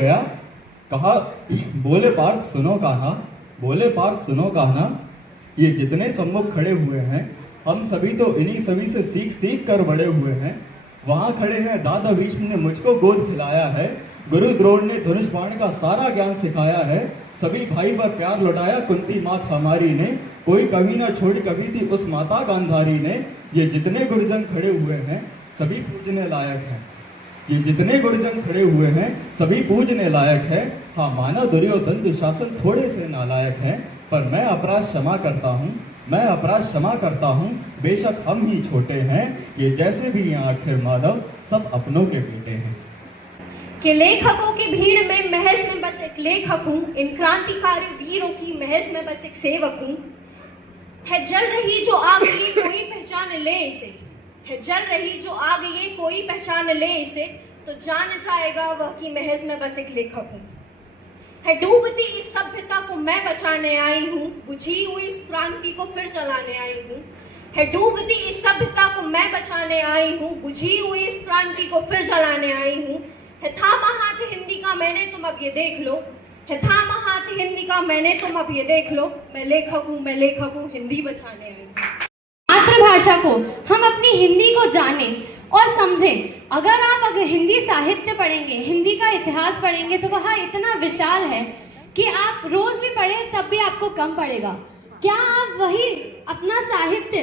गया, कहा बोले पार्थ सुनो कहना, बोले पार्थ सुनो कहना, ये जितने सम्मुख खड़े हुए हैं हम सभी तो इन्हीं सभी से सीख सीख कर बड़े हुए हैं। वहां खड़े हैं दादा भीष्म ने मुझको गोद खिलाया है, गुरु द्रोण ने धनुष बाण का सारा ज्ञान सिखाया है, सभी भाई पर प्यार लौटाया कुंती मात हमारी ने, कोई कभी ना छोड़ कभी थी उस माता गांधारी ने। ये जितने गुरुजन खड़े हुए हैं सभी पूजने लायक हैं, ये जितने गुरुजन खड़े हुए हैं सभी पूजने लायक है। हाँ माना दुर्योधन दुशासन थोड़े से नालायक है, पर मैं अपराध क्षमा करता हूँ, मैं अपराध क्षमा करता हूँ, बेशक हम ही छोटे हैं, ये जैसे भी हैं आखिर माधव सब अपनों के बेटे हैं। कि लेखकों की भीड़ में महज में बस एक लेखक हूँ, इन क्रांतिकारी वीरों की महज में बस एक सेवक हूँ। है जल रही जो आग ये कोई पहचान ले इसे, है जल रही जो आग ये कोई पहचान ले इसे, तो जान जाएगा वह कि महज में बस एक लेखक हूँ। है डूबती इस सभ्यता को मैं बचाने आई हूँ, बुझी हुई इस क्रांति को फिर चलाने आई हूँ। है डूबती इस सभ्यता को मैं बचाने आई हूँ, बुझी हुई इस क्रांति को फिर जलाने आई हूँ। है थामा हाथ हिंदी का मैंने तुम अब ये देख लो, है थामा हाथ हिंदी का मैंने तुम अब ये देख लो, मैं लेखक हूँ, मैं लेखक हूँ, हिंदी बचाने आई हूँ। मातृभाषा को हम अपनी हिंदी को जानें और समझें। अगर हिंदी साहित्य पढ़ेंगे, हिंदी का इतिहास पढ़ेंगे तो वह इतना विशाल है कि आप रोज भी पढ़ें तब भी आपको कम पड़ेगा। क्या आप वही अपना साहित्य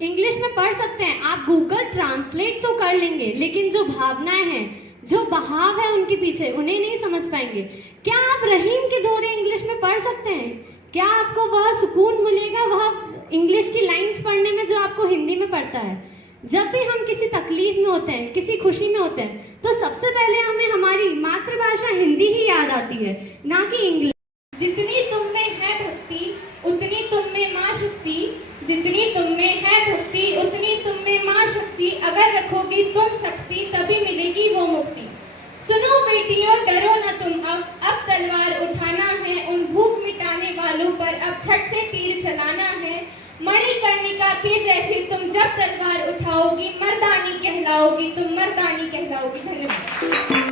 इंग्लिश में पढ़ सकते हैं? आप गूगल ट्रांसलेट तो कर लेंगे, लेकिन जो भावनाएं हैं, जो बहाव है उनके पीछे, उन्हें नहीं समझ पाएंगे। क्या आप रहीम के दोहे इंग्लिश में पढ़ सकते हैं? क्या आपको वह सुकून मिलेगा वह इंग्लिश की लाइंस पढ़ने में जो आपको हिंदी में पढ़ता है? जब भी हम किसी तकलीफ में होते हैं, किसी खुशी में होते हैं, तो सबसे पहले हमें हमारी मातृभाषा हिंदी ही याद आती है, ना कि इंग्लिश। जितनी तुम में है भक्ति उतनी तुम में माँ शक्ति, जितनी तुम में है भक्ति उतनी तुम में माँ शक्ति, अगर रखोगी तुम शक्ति तभी मिलेगी वो मुक्ति। सुनो बेटियों डरो न तुम अब तलवार उठाना है, उन भूख मिटाने वालों पर अब छठ से तीर चलाना है। मणिकर्णिका के जैसे तुम जब तलवार उठाओगी, मर्दानी कहलाओगी, तुम मर्दानी कहलाओगी। धन्यवाद।